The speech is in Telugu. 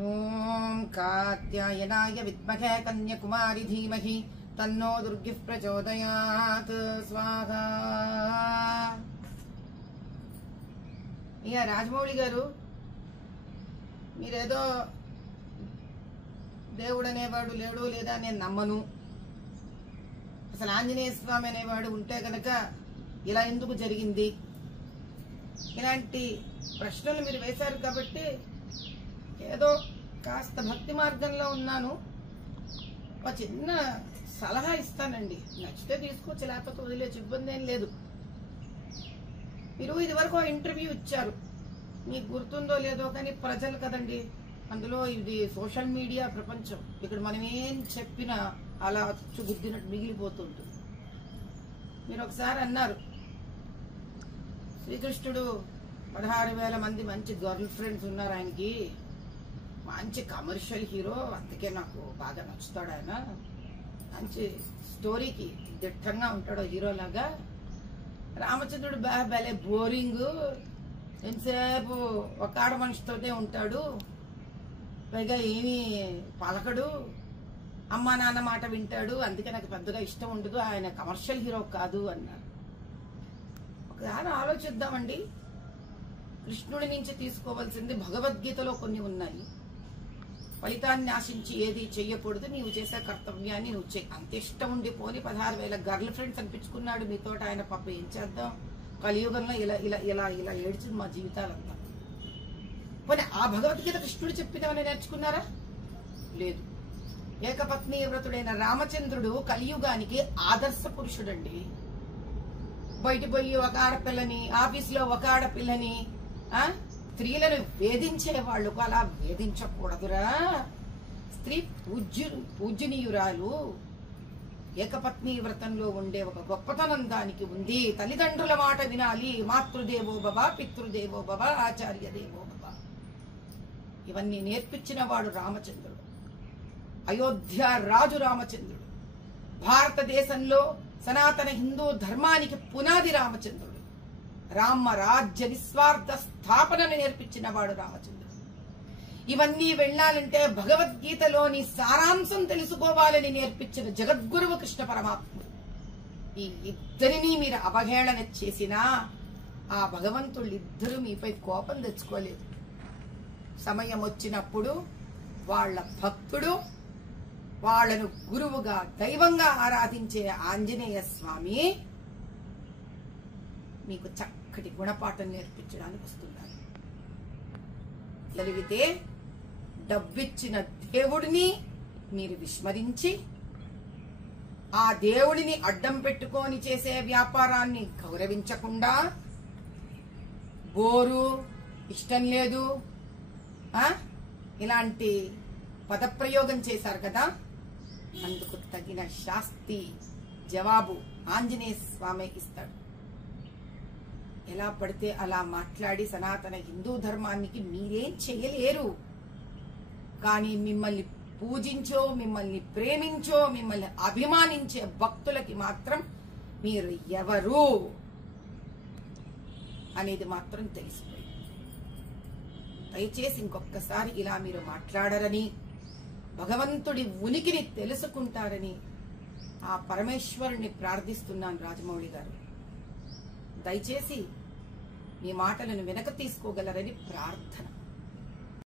ఓం కాత్యాయనాయ విద్మహే కన్యాకుమారి ధీమహి తన్నో దుర్గిః ప్రచోదయాత్ స్వాహా. ఇక రాజమౌళి గారు, మీరేదో దేవుడు అనేవాడు లేడు లేదా నేను నమ్మను, అసలు ఆంజనేయ స్వామి అనేవాడు ఉంటే గనక ఇలా ఎందుకు జరిగింది, ఇలాంటి ప్రశ్నలు మీరు వేశారు కాబట్టి ఏదో కాస్త భక్తి మార్గంలో ఉన్నాను, ఒక చిన్న సలహా ఇస్తానండి. నచ్చితే తీసుకోవచ్చు, లేకపోతే వదిలేచ్చు, ఇబ్బంది ఏం లేదు. మీరు ఇదివరకు ఇంటర్వ్యూ ఇచ్చారు, మీకు గుర్తుందో లేదో కానీ ప్రజలు కదండి, అందులో ఇది సోషల్ మీడియా ప్రపంచం, ఇక్కడ మనం ఏం చెప్పినా అలా అచ్చుగుద్దినట్టు మిగిలిపోతుంటుంది. మీరు ఒకసారి అన్నారు, శ్రీకృష్ణుడు 16,000 మంది మంచి గర్ల్ ఫ్రెండ్స్ ఉన్నారు ఆయనకి, మంచి కమర్షియల్ హీరో, అందుకే నాకు బాగా నచ్చుతాడు ఆయన, మంచి స్టోరీకి దిట్టంగా ఉంటాడు హీరోలాగా. రామచంద్రుడు భలే బోరింగ్, ఎంతసేపు ఒక ఆడ మనిషితోనే ఉంటాడు, పైగా ఏమీ పలకడు, అమ్మా నాన్న మాట వింటాడు, అందుకే నాకు పెద్దగా ఇష్టం ఉండదు, ఆయన కమర్షియల్ హీరో కాదు అన్నారు. ఒకసారి ఆలోచిద్దామండి. కృష్ణుడి నుంచి తీసుకోవాల్సింది భగవద్గీతలో కొన్ని ఉన్నాయి. ఫలితాన్ని ఆశించి ఏది చెయ్యకూడదు, నీవు చేసే కర్తవ్యాన్ని నువ్వు చేయి. అంత ఇష్టం ఉండి పోని 16,000 గర్ల్ ఫ్రెండ్స్ అనిపించుకున్నాడు మీతో ఆయన, పాప ఏం చేద్దాం, కలియుగంలో ఇలా ఇలా ఇలా ఇలా ఏడ్చింది మా జీవితాలంతా. పోనీ ఆ భగవద్గీత కృష్ణుడు చెప్పినవని నేర్చుకున్నారా? లేదు. ఏకపత్ని వ్రతుడైన రామచంద్రుడు కలియుగానికి ఆదర్శ పురుషుడండి. బయట పోయి ఒక ఆడపిల్లని, ఆఫీసులో ఒక ఆడపిల్లని, స్త్రీలను వేధించే వాళ్ళు అలా వేధించకూడదురా. స్త్రీ పూజ్యనీయురాలు. ఏకపత్ని వ్రతంలో ఉండే ఒక గొప్పతనం దానికి ఉంది. తల్లిదండ్రుల మాట వినాలి. మాతృదేవో భవ, పితృదేవో భవ, ఆచార్య దేవో భవ. ఇవన్నీ నేర్పించిన వాడు రామచంద్రుడు. అయోధ్య రాజు రామచంద్రుడు. భారతదేశంలో సనాతన హిందూ ధర్మానికి పునాది రామచంద్రుడు. రామ రాజ్య నిస్వార్థ స్థాపనను నేర్పించిన వాడు రామచంద్రుడు. ఇవన్నీ వెళ్లాలంటే భగవద్గీతలోని సారాంశం తెలుసుకోవాలని నేర్పించిన జగద్గురువు కృష్ణ పరమాత్ముడు. ఈ ఇద్దరినీ మీరు అవహేళన చేసినా ఆ భగవంతుళ్ళిద్దరూ మీపై కోపం తెచ్చుకోలేదు. సమయం వచ్చినప్పుడు వాళ్ళ భక్తుడు, వాళ్లను గురువుగా దైవంగా ఆరాధించే ఆంజనేయ స్వామి మీకు చక్కటి గుణపాఠం నేర్పించడానికి వస్తున్నారు. జరిగితే డబ్బిచ్చిన దేవుడిని మీరు విస్మరించి ఆ దేవుడిని అడ్డం పెట్టుకొని చేసే వ్యాపారాన్ని గౌరవించకుండా బోరు, ఇష్టం లేదు ఇలాంటి పదప్రయోగం చేశారు కదా, అందుకు తగిన శాస్తి జవాబు ఆంజనేయ స్వామి ఇస్తాడు. ఎలా పడితే అలా మాట్లాడి సనాతన హిందూ ధర్మానికి మీరేం చేయలేరు. కానీ మిమ్మల్ని పూజించో, మిమ్మల్ని ప్రేమించో, మిమ్మల్ని అభిమానించే భక్తులకి మాత్రం మీరు ఎవరు అనేది మాత్రం తెలిసిపోయింది. దయచేసి ఇంకొకసారి ఇలా మీరు మాట్లాడరని, భగవంతుడి ఉనికిని తెలుసుకుంటారని ఆ పరమేశ్వరుని ప్రార్థిస్తున్నాను. రాజమౌళి గారు, దయచేసి మీ మాటలను వెనక తీసుకోగలరని ప్రార్థన.